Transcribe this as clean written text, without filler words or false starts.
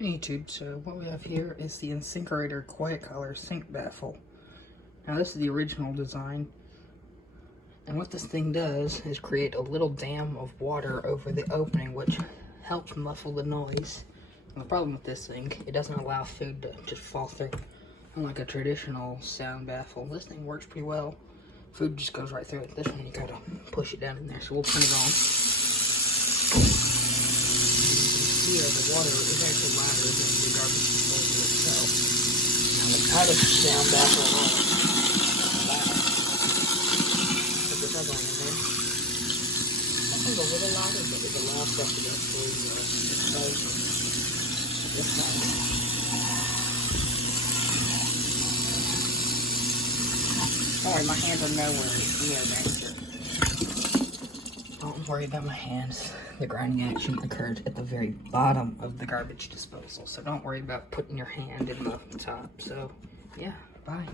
Hey YouTube, so what we have here is the Insinkerator Quiet Color Sink Baffle. Now this is the original design, and what this thing does is create a little dam of water over the opening, which helps muffle the noise. And the problem with this thing, it doesn't allow food to just fall through. Unlike a traditional sound baffle, this thing works pretty well. Food just goes right through it. This one you gotta push it down in there, so we'll turn it on. Here, the water is actually louder than the garbage disposal itself. Now, the kind of sound baffle loud. Put this other one in there. That one's a little louder, but it allows stuff to go through the disposal. This time. Don't worry, my hands are nowhere near danger. Don't worry about my hands. The grinding action occurred at the very bottom of the garbage disposal, so don't worry about putting your hand in the top. So, yeah, bye.